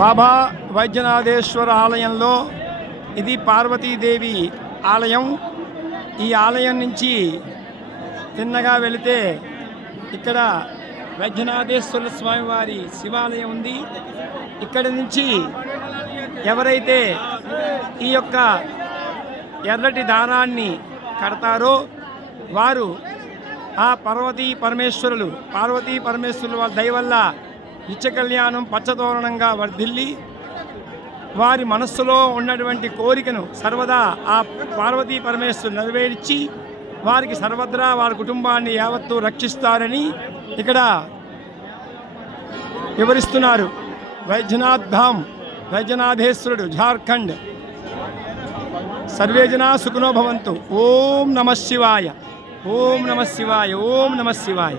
బాబా వైద్యనాథేశ్వర ఆలయంలో ఇది పార్వతీదేవి ఆలయం. ఈ ఆలయం నుంచి తిన్నగా వెళితే ఇక్కడ వైద్యనాథేశ్వర స్వామివారి శివాలయం ఉంది. ఇక్కడి నుంచి ఎవరైతే ఈ యొక్క ఎర్రటి దారాన్ని కడతారో వారు ఆ పార్వతీ పరమేశ్వరుల వాళ్ళ దయ వల్ల నిత్య కళ్యాణం పచ్చతోరణంగా వర్ధిల్లి వారి మనస్సులో ఉన్నటువంటి కోరికను సర్వదా ఆ పార్వతీ పరమేశ్వరులు నెరవేర్చి వారికి సర్వత్రా వారి కుటుంబాన్ని యావత్తు రక్షిస్తారని ఇక్కడ వివరిస్తున్నారు. వైద్యనాథ్ ధామ్, వైద్యనాథేశ్వరుడు, జార్ఖండ్. సర్వే జనా సుఖినో భవంతు. ఓం నమః శివాయ, ఓం నమః శివాయ, ఓం నమః శివాయ.